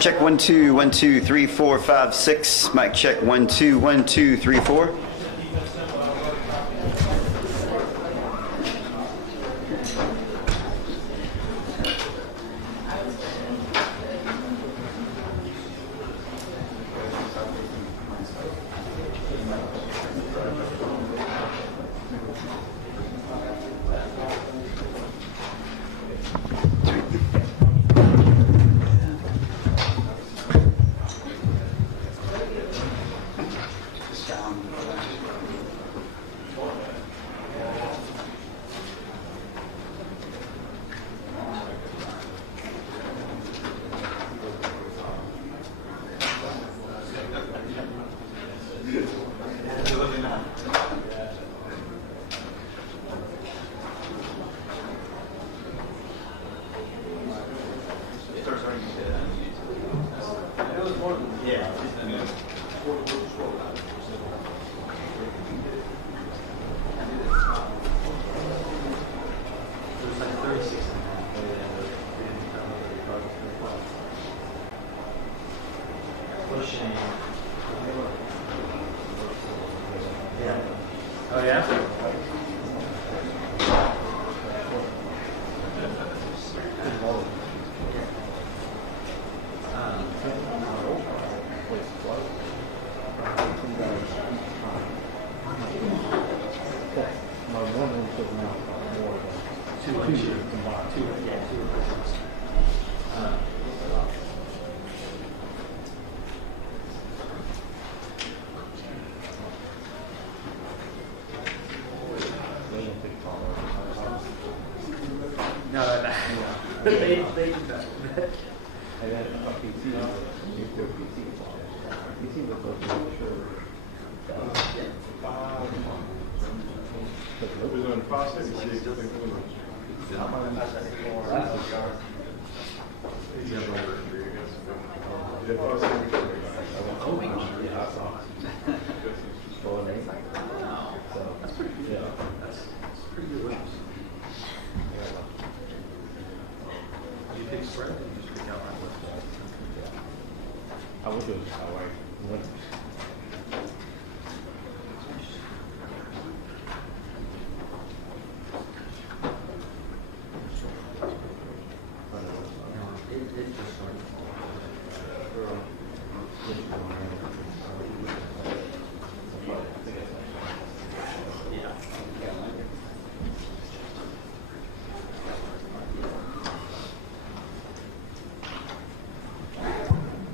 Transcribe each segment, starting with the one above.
Check 1 2 1 2 3 4 5 6. Mic check 1 2 1 2 3 4. Oh, yeah?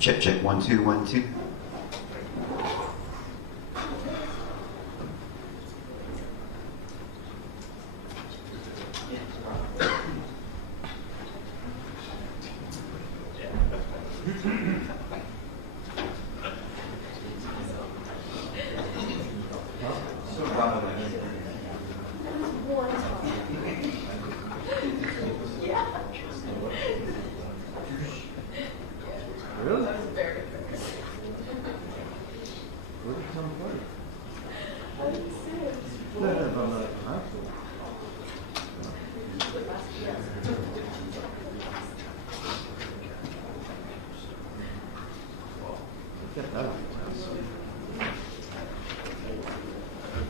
Check, check, 1 2 1 2.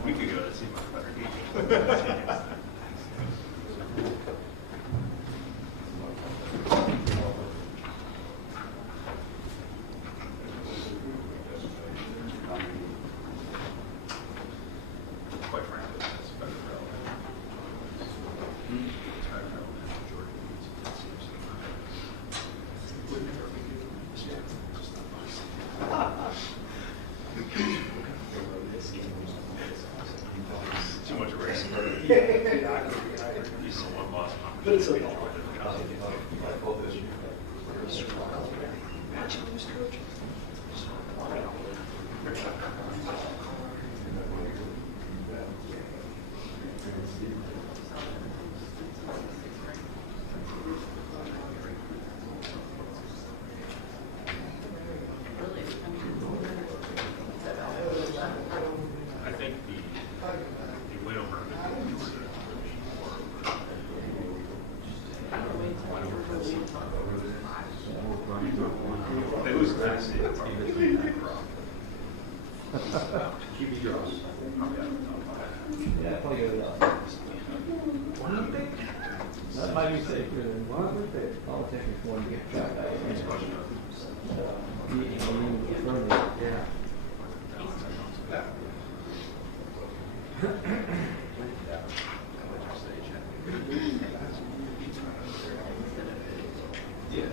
We could go to see much better. Quite frankly, that's better relevant. It's better relevant to Jordan Reed's. It seems to me. Would never be good. Yeah, just not much. Too much racing. He's the one boss. But it's okay. see it. QB draws. Yeah, probably go to the that might be safer than politicians want to get trapped out. Yeah. Yeah.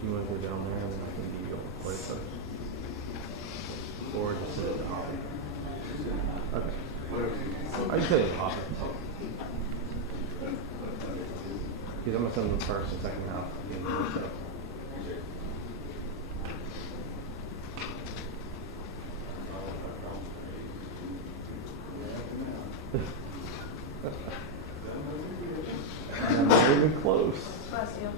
You want to go down there and I can be your place or just sit at the hobby. Okay. I just say the hobby. Because I'm going to send them first and second half. So. I'm not even close. Bless you.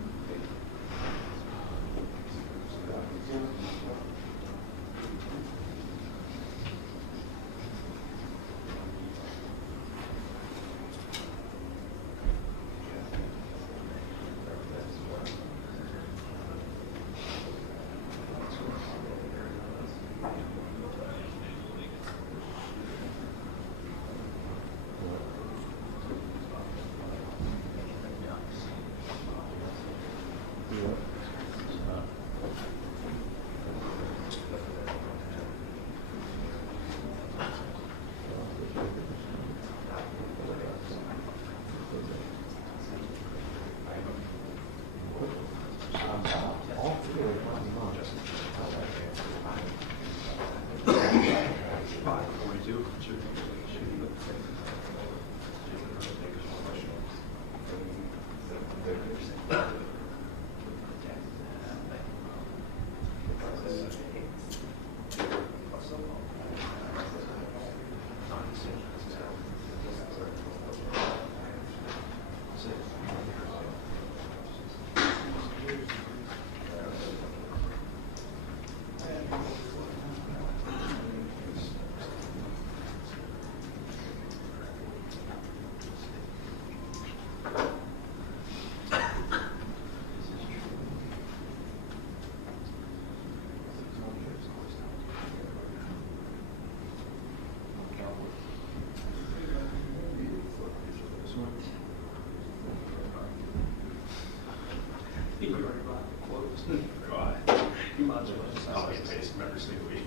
You might as well. I'll get paid some every single week.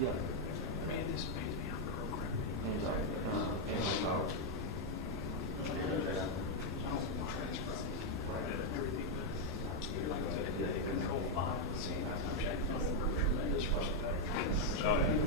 Yeah. Man, this pays me on programming. Oh, yeah.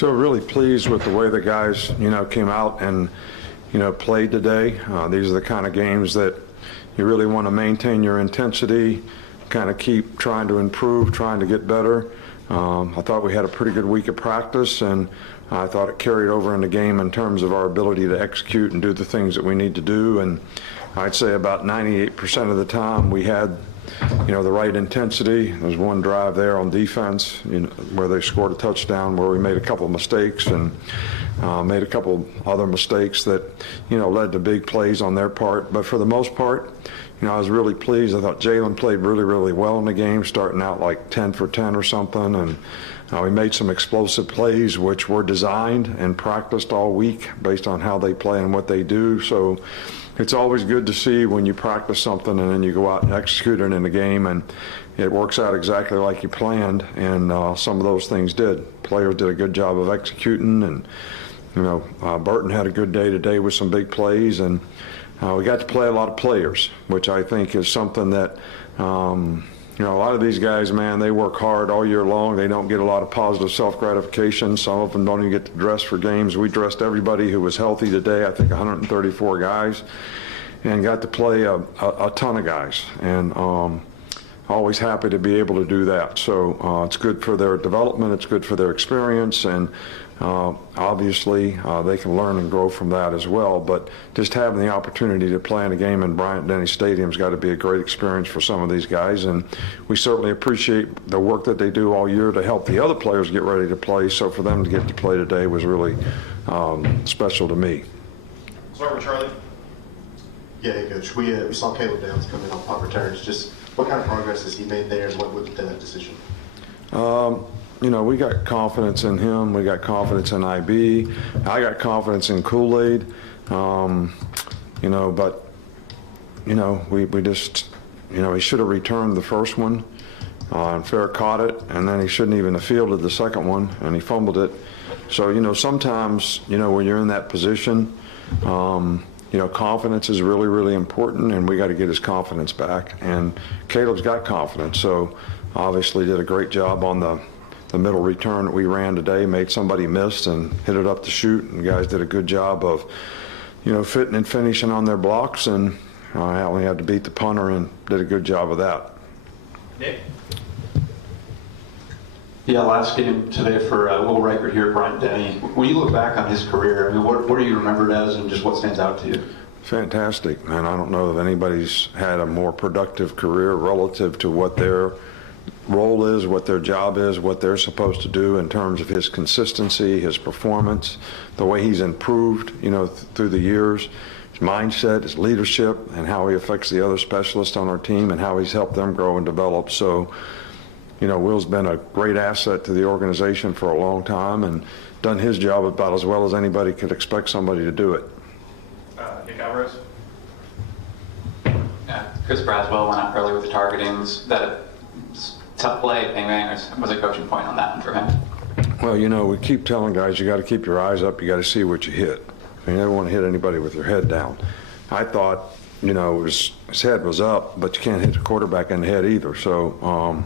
So really pleased with the way the guys, came out and, played today. These are the kind of games that you really want to maintain your intensity, kind of keep trying to improve, trying to get better. I thought we had a pretty good week of practice, and I thought it carried over in the game in terms of our ability to execute and do the things that we need to do. And I'd say about 98% of the time we had the right intensity. There was one drive there on defense, where they scored a touchdown, where we made a couple of mistakes and made a couple other mistakes that, led to big plays on their part. But for the most part, I was really pleased. I thought Jalen played really, really well in the game, starting out like 10 for 10 or something. And we made some explosive plays, which were designed and practiced all week based on how they play and what they do. So it's always good to see when you practice something and then you go out and execute it in the game, and it works out exactly like you planned. And some of those things did. Players did a good job of executing, and Burton had a good day today with some big plays, and we got to play a lot of players, which I think is something that a lot of these guys, man, they work hard all year long. They don't get a lot of positive self-gratification. Some of them don't even get to dress for games. We dressed everybody who was healthy today, I think 134 guys, and got to play a ton of guys. And always happy to be able to do that. So it's good for their development. It's good for their experience. And obviously, they can learn and grow from that as well. But just having the opportunity to play in a game in Bryant-Denny Stadium has got to be a great experience for some of these guys. And we certainly appreciate the work that they do all year to help the other players get ready to play. So for them to get to play today was really special to me. Start with Charlie. Yeah, hey, Coach. We saw Caleb Downs come in on punt returns. Just what kind of progress has he made there, and what would that decision? We got confidence in him. We got confidence in IB. I got confidence in Kool-Aid. But we just, he should have returned the first one. And Fair caught it, and then he shouldn't even have fielded the second one, and he fumbled it. So, sometimes, when you're in that position, confidence is really, really important, and we got to get his confidence back. And Caleb's got confidence, so obviously did a great job on the middle return that we ran today, made somebody miss and hit it up the chute, and guys did a good job of, fitting and finishing on their blocks, and I only had to beat the punter and did a good job of that. Nick? Yeah, last game today for Will Reichard here at Bryant-Denny. When you look back on his career, what are you remembered as, and just what stands out to you? Fantastic, man. I don't know that anybody's had a more productive career relative to what their role is, what their job is, what they're supposed to do in terms of his consistency, his performance, the way he's improved, through the years, his mindset, his leadership, and how he affects the other specialists on our team and how he's helped them grow and develop. So, Will's been a great asset to the organization for a long time and done his job about as well as anybody could expect somebody to do it. Nick Alvarez? Chris Braswell went out early with the targetings. That tough play thing was a coaching point on that one for him. Well, we keep telling guys you got to keep your eyes up. You got to see what you hit. You never want to hit anybody with your head down. I thought, his head was up, but you can't hit the quarterback in the head either. So,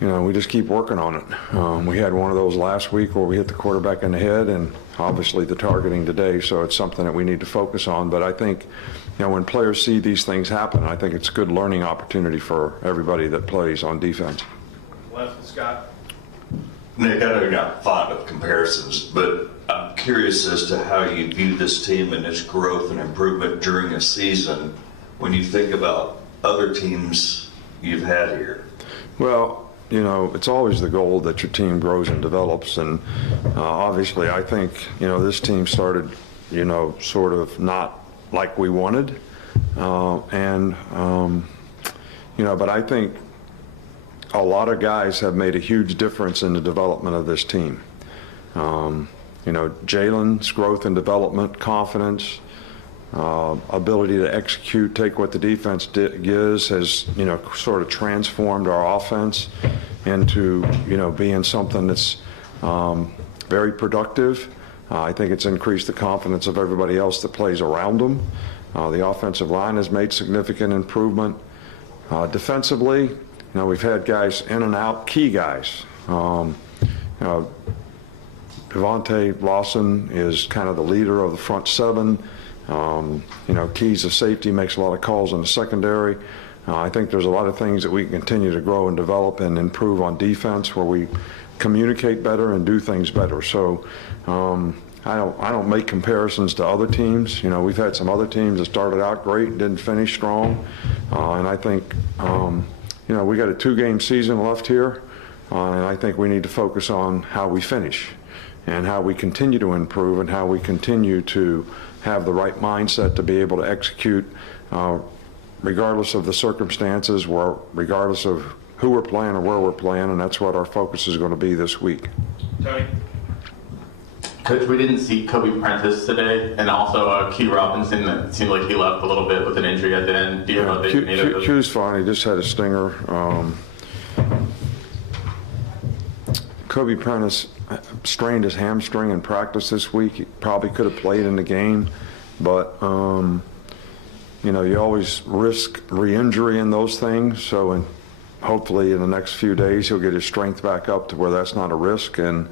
we just keep working on it. We had one of those last week where we hit the quarterback in the head, and obviously the targeting today. So it's something that we need to focus on. But I think, when players see these things happen, I think it's a good learning opportunity for everybody that plays on defense. Left with Scott. Nick, I know you're not fond of comparisons, but I'm curious as to how you view this team and its growth and improvement during a season when you think about other teams you've had here. Well, it's always the goal that your team grows and develops. And obviously, I think, this team started, sort of not like we wanted. But I think a lot of guys have made a huge difference in the development of this team. Jalen's growth and development, confidence, ability to execute, take what the defense gives has, sort of transformed our offense into, being something that's very productive. I think it's increased the confidence of everybody else that plays around them. The offensive line has made significant improvement. Defensively, we've had guys in and out, key guys. Devontae Lawson is kind of the leader of the front seven. Keys to safety, makes a lot of calls in the secondary. I think there's a lot of things that we can continue to grow and develop and improve on defense, where we communicate better and do things better. So I don't make comparisons to other teams. We've had some other teams that started out great and didn't finish strong, and I think we got a 2-game season left here, and I think we need to focus on how we finish and how we continue to improve and how we continue to have the right mindset to be able to execute regardless of the circumstances, regardless of who we're playing or where we're playing, and that's what our focus is going to be this week. Tony? Coach, we didn't see Kobe Prentice today, and also Q Robinson, that seemed like he left a little bit with an injury at the end. Do you know if they made it? Q's fine. He just had a stinger. Kobe Prentice strained his hamstring in practice this week. He probably could have played in the game, but you always risk re-injury in those things. So hopefully in the next few days he'll get his strength back up to where that's not a risk, and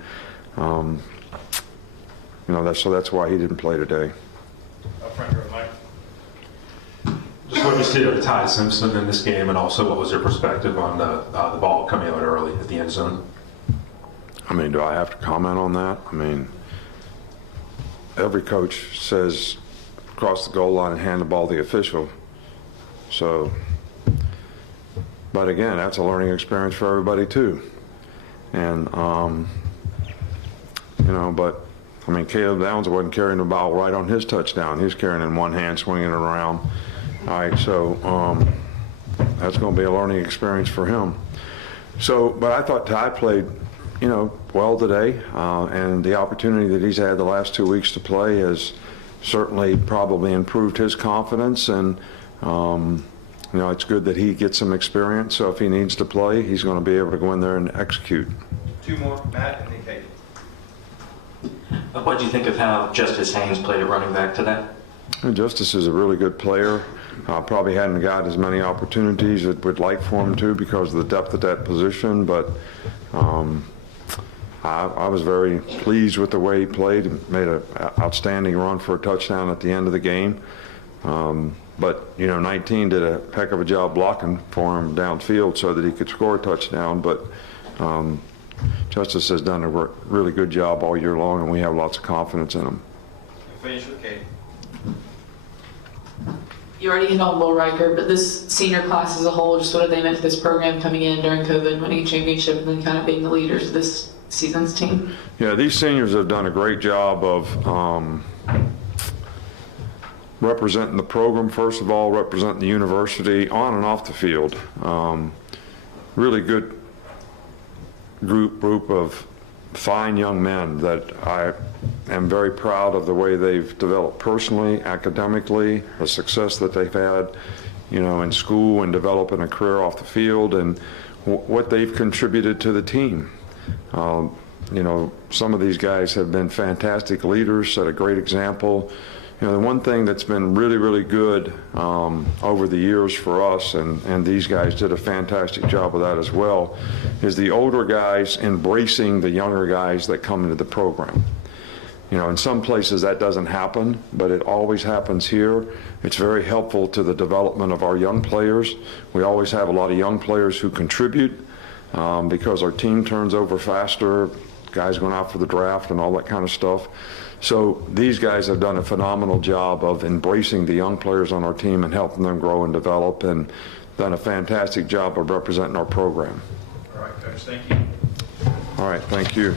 that's why he didn't play today. Up front row, Mike. Just what you see of Ty Simpson in this game, and also what was your perspective on the ball coming out early at the end zone? Do I have to comment on that? Every coach says cross the goal line and hand the ball to the official. So, but again, that's a learning experience for everybody too. And, Caleb Downs wasn't carrying the ball right on his touchdown. He was carrying it in one hand, swinging it around. All right, so that's going to be a learning experience for him. So, but I thought Ty played, well today, and the opportunity that he's had the last 2 weeks to play has certainly probably improved his confidence, and it's good that he gets some experience. So if he needs to play, he's going to be able to go in there and execute. 2 more, Matt and then Kate. What do you think of how Justice Haynes played at running back today? Justice is a really good player. Probably hadn't got as many opportunities as we'd like for him to because of the depth of that position, but I was very pleased with the way he played. Made an outstanding run for a touchdown at the end of the game. But 19 did a heck of a job blocking for him downfield so that he could score a touchdown. But Justice has done a really good job all year long, and we have lots of confidence in him. Finish with Kate. You already hit on Will Reichard, but this senior class as a whole, just what have they meant to this program coming in during COVID, winning a championship, and then kind of being the leaders of this season's team? Yeah, these seniors have done a great job of representing the program, first of all, representing the university on and off the field. Really good group of fine young men that I am very proud of the way they've developed personally, academically, the success that they've had, in school and developing a career off the field, and what they've contributed to the team. Some of these guys have been fantastic leaders, set a great example. The one thing that's been really, really good over the years for us, and these guys did a fantastic job of that as well, is the older guys embracing the younger guys that come into the program. In some places that doesn't happen, but it always happens here. It's very helpful to the development of our young players. We always have a lot of young players who contribute because our team turns over faster, guys going out for the draft and all that kind of stuff. So these guys have done a phenomenal job of embracing the young players on our team and helping them grow and develop, and done a fantastic job of representing our program. All right, Coach, thank you. All right, thank you.